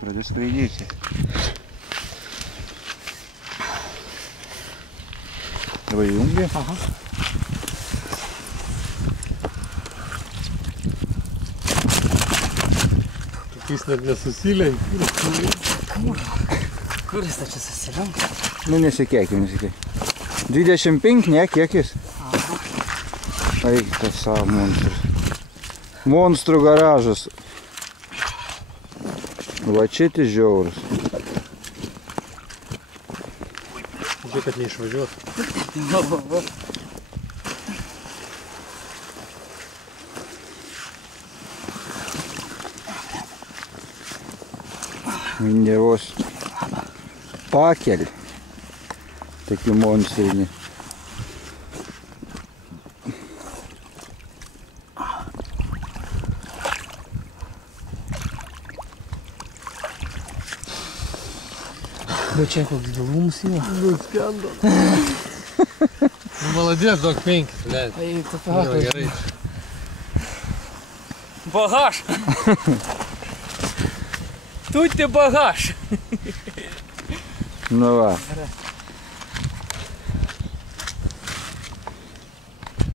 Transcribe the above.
pradės skraidyti. Dabar jungi. Aha. Jis net nesusilenkia. Kur jis čia susilenkia? Nu nesikeikim. 25, ne, kiek jis? Aha. Eik tas savo monstrus. Monstrų garažas. Va čia tai žiaurus. Žiūrėk, kad neišvažiuos. Va. Dievos pakelį. Tokie monstrinį. Bet čia koks gilumus yra. Nuskendo. Maladės, duok 5, blėt. Ai, tu Gerai. Багаж! Тут ти багаж! Nu va.